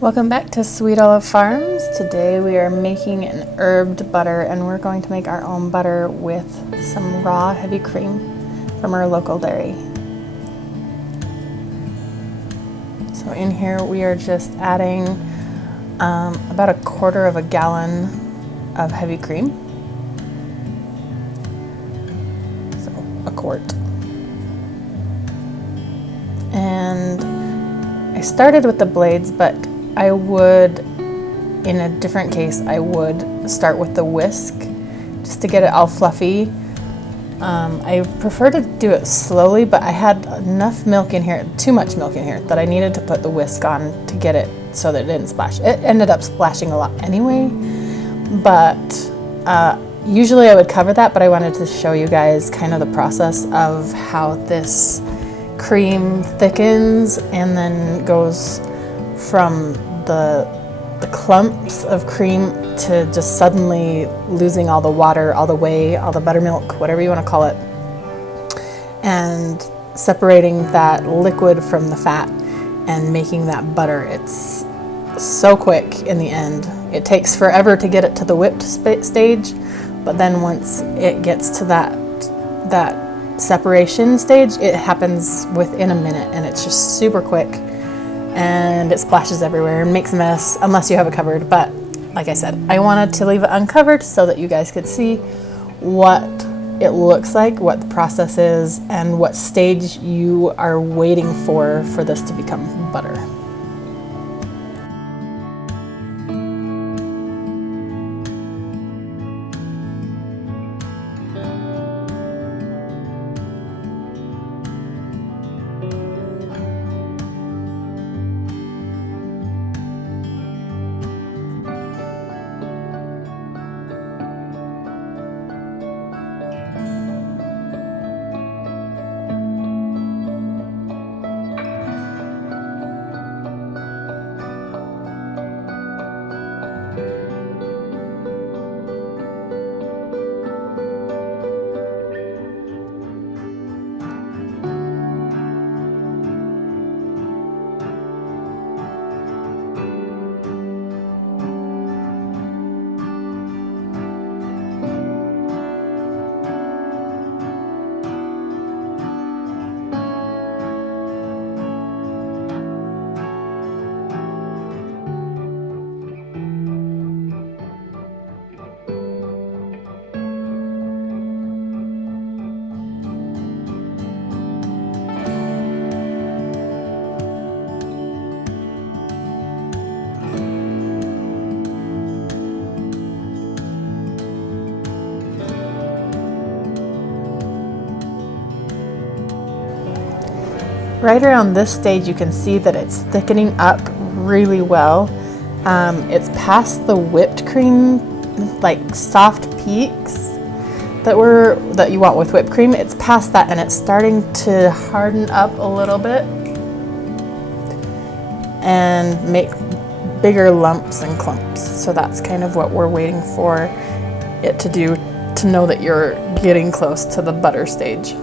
Welcome back to Sweet Olive Farms. Today we are making an herbed butter, and we're going to make our own butter with some raw heavy cream from our local dairy. So in here we are just adding about 1/4 gallon of heavy cream, so a quart. And I started with the blades, but I would, in a different case, I would start with the whisk just to get it all fluffy. I prefer to do it slowly, but I had enough milk in here, too much milk in here, that I needed to put the whisk on to get it so that it didn't splash. It ended up splashing a lot anyway, but usually I would cover that, but I wanted to show you guys kind of the process of how this cream thickens and then goes from the clumps of cream to just suddenly losing all the water, all the whey, all the buttermilk, whatever you want to call it, and separating that liquid from the fat and making that butter. It's so quick in the end. It takes forever to get it to the whipped stage, but then once it gets to that separation stage, it happens within a minute, and it's just super quick, and it splashes everywhere and makes a mess unless you have it covered. But like I said, I wanted to leave it uncovered so that you guys could see what it looks like, what the process is, and what stage you are waiting for this to become butter. Right around this stage, you can see that it's thickening up really well. It's past the whipped cream, like soft peaks that you want with whipped cream. It's past that, and it's starting to harden up a little bit and make bigger lumps and clumps. So that's kind of what we're waiting for it to do, to know that you're getting close to the butter stage.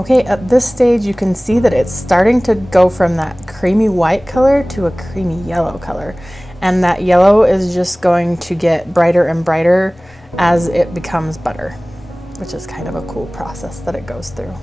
Okay, at this stage you can see that it's starting to go from that creamy white color to a creamy yellow color. And that yellow is just going to get brighter and brighter as it becomes butter, which is kind of a cool process that it goes through.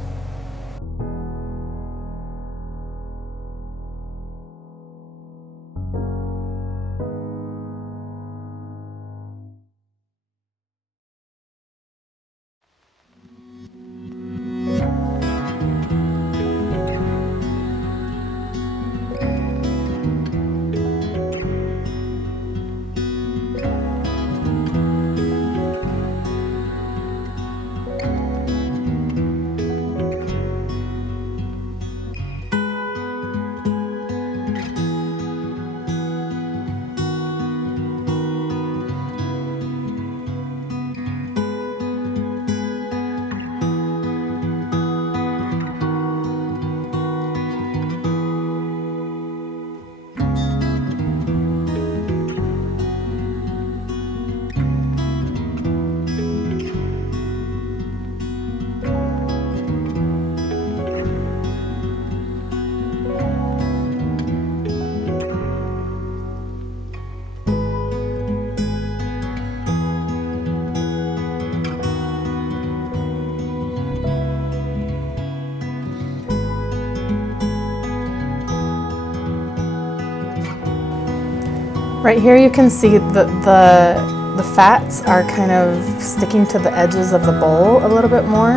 Right here you can see that the fats are kind of sticking to the edges of the bowl a little bit more.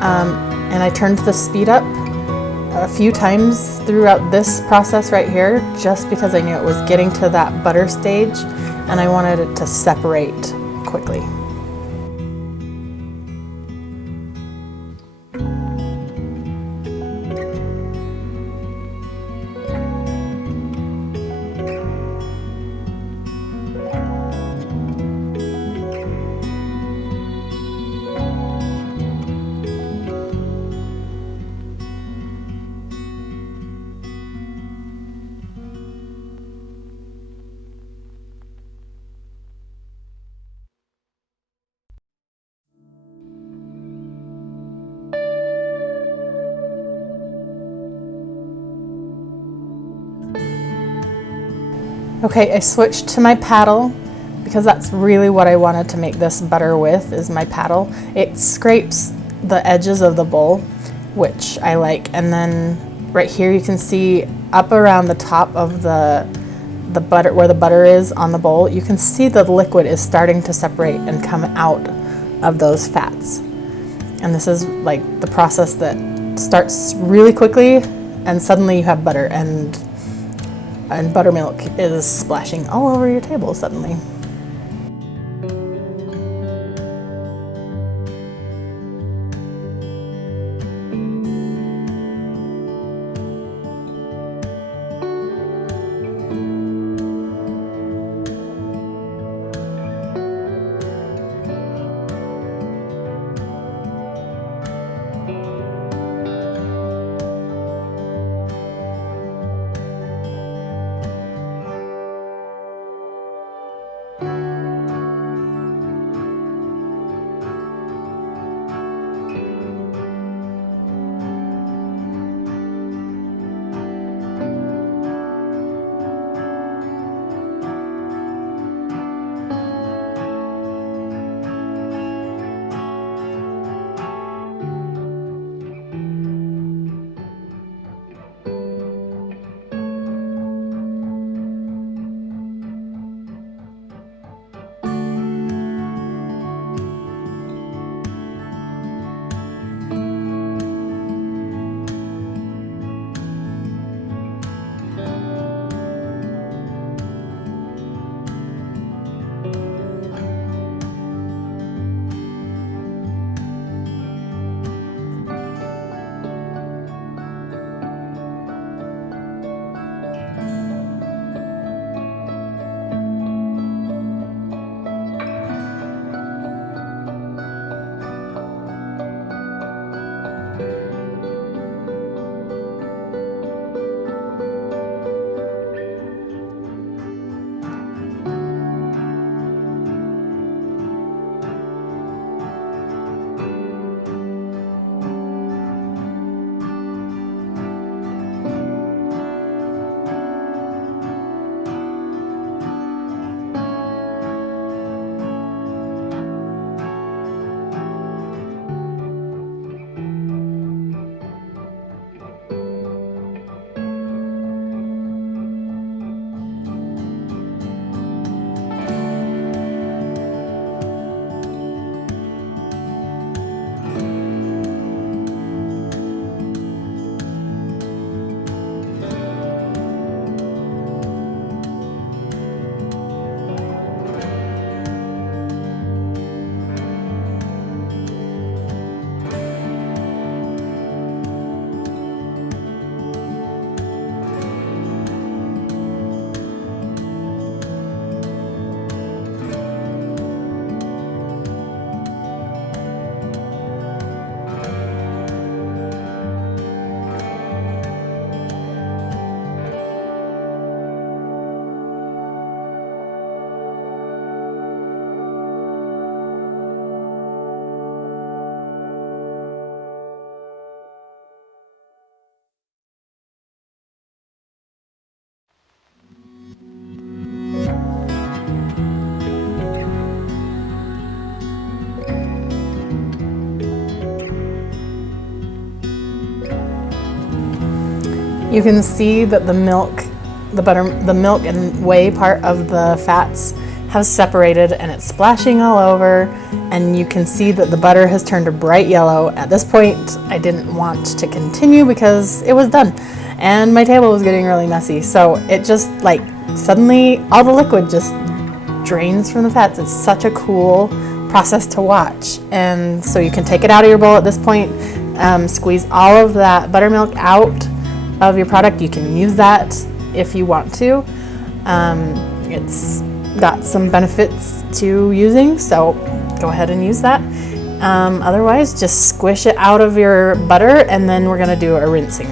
And I turned the speed up a few times throughout this process right here, just because I knew it was getting to that butter stage and I wanted it to separate quickly. Okay, I switched to my paddle because that's really what I wanted to make this butter with, is my paddle. It scrapes the edges of the bowl, which I like, and then right here you can see up around the top of the butter, where the butter is on the bowl, you can see the liquid is starting to separate and come out of those fats. And this is like the process that starts really quickly and suddenly you have butter, and buttermilk is splashing all over your table suddenly. You can see that the milk and whey part of the fats have separated, and it's splashing all over, and you can see that the butter has turned a bright yellow. At this point, I didn't want to continue because it was done, and my table was getting really messy. So it just like suddenly all the liquid just drains from the fats. It's such a cool process to watch. And so you can take it out of your bowl at this point, squeeze all of that buttermilk out of your product. You can use that if you want to. It's got some benefits to using, so go ahead and use that. Otherwise, just squish it out of your butter, and then we're gonna do a rinsing.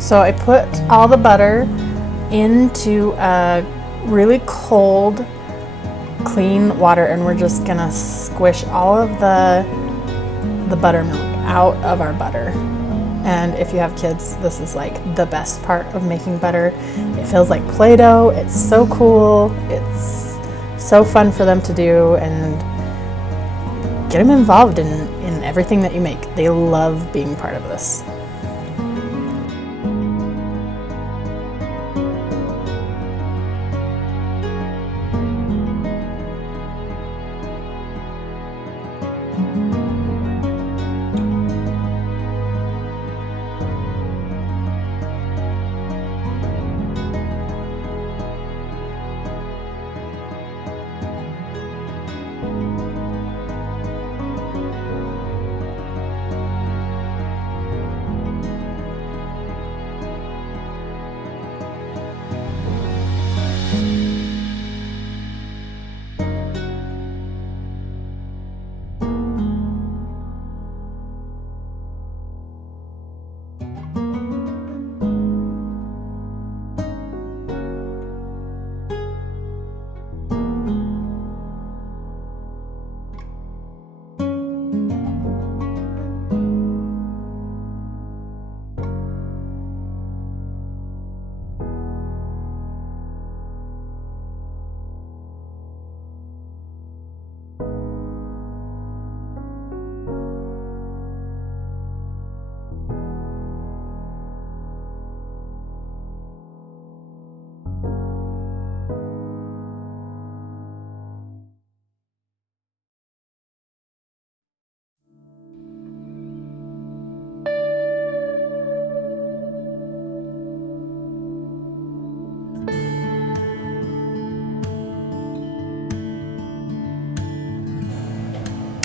So I put all the butter into a really cold, clean water, and we're just gonna squish all of the buttermilk out of our butter. And if you have kids, this is like the best part of making butter. It feels like Play-Doh. It's so cool. It's so fun for them to do, and get them involved in everything that you make. They love being part of this.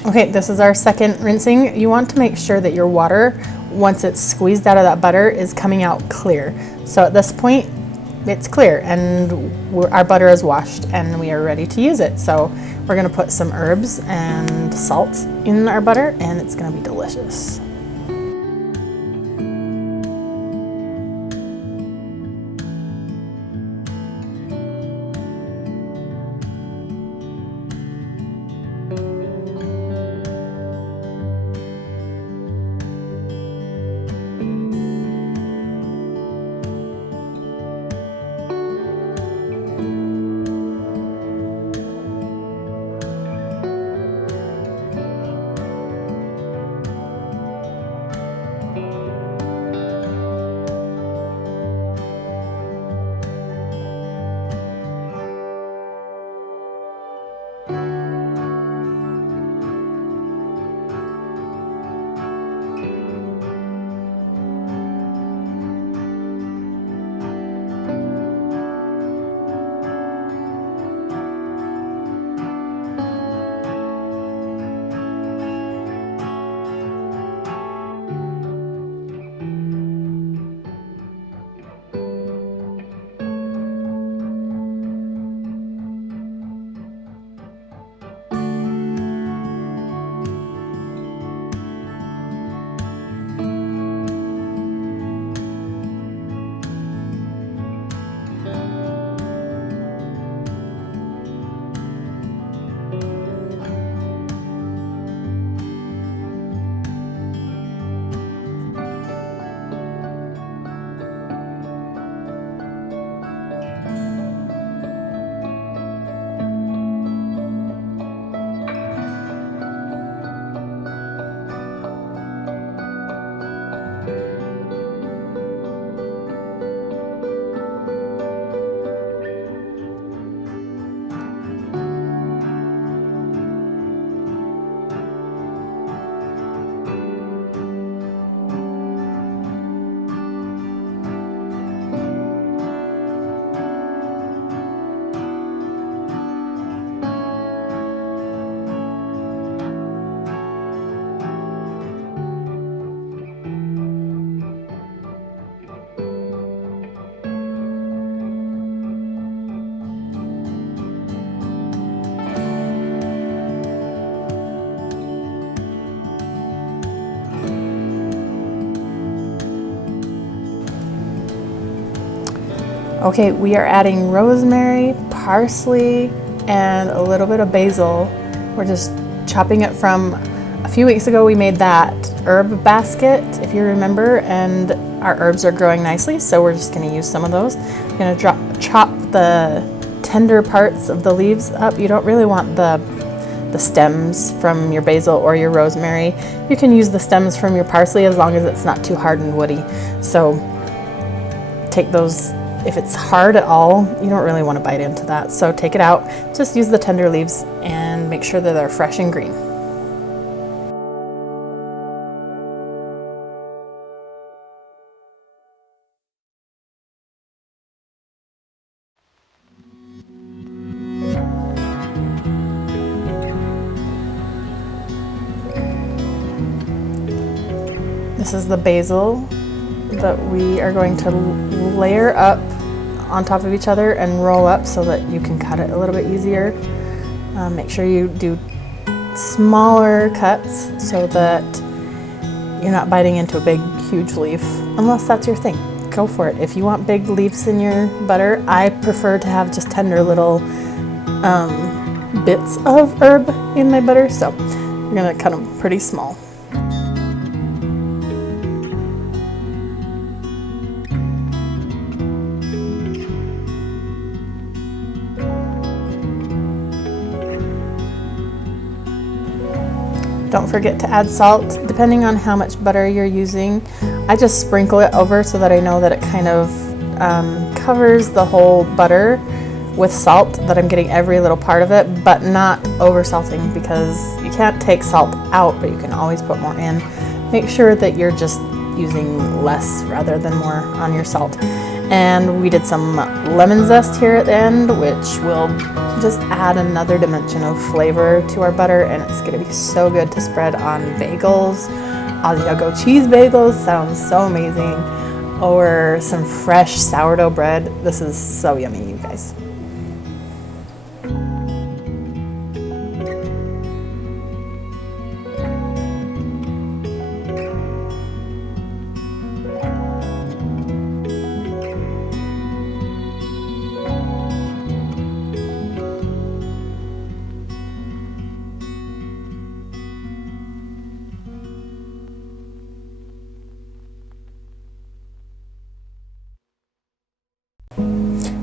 Okay, this is our second rinsing. You want to make sure that your water, once it's squeezed out of that butter, is coming out clear. So at this point, it's clear and our butter is washed and we are ready to use it. So we're gonna put some herbs and salt in our butter and it's gonna be delicious. Okay, we are adding rosemary, parsley, and a little bit of basil. We're just chopping it from a few weeks ago. We made that herb basket, if you remember, and our herbs are growing nicely, so we're just going to use some of those. I'm going to chop the tender parts of the leaves up. You don't really want the stems from your basil or your rosemary. You can use the stems from your parsley as long as it's not too hard and woody. So take those. If it's hard at all, you don't really want to bite into that. So take it out, just use the tender leaves and make sure that they're fresh and green. This is the basil that we are going to layer up on top of each other and roll up so that you can cut it a little bit easier. Make sure you do smaller cuts so that you're not biting into a big, huge leaf, unless that's your thing. Go for it. If you want big leaves in your butter, I prefer to have just tender little bits of herb in my butter, so I'm gonna cut them pretty small. Don't forget to add salt, depending on how much butter you're using. I just sprinkle it over so that I know that it kind of covers the whole butter with salt, that I'm getting every little part of it, but not over salting, because you can't take salt out, but you can always put more in. Make sure that you're just using less rather than more on your salt. And we did some lemon zest here at the end, which will just add another dimension of flavor to our butter, and it's gonna be so good to spread on bagels. Asiago cheese bagels sounds so amazing. or some fresh sourdough bread. This is so yummy, you guys.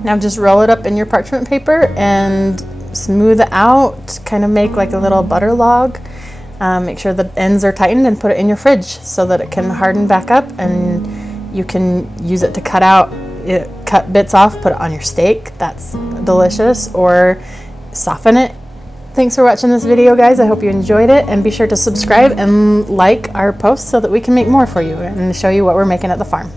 Now just roll it up in your parchment paper and smooth it out, kind of make like a little butter log. Make sure the ends are tightened and put it in your fridge so that it can harden back up, and you can use it to cut bits off, put it on your steak. That's delicious. Or soften it. Thanks for watching this video, guys. I hope you enjoyed it, and be sure to subscribe and like our posts so that we can make more for you and show you what we're making at the farm.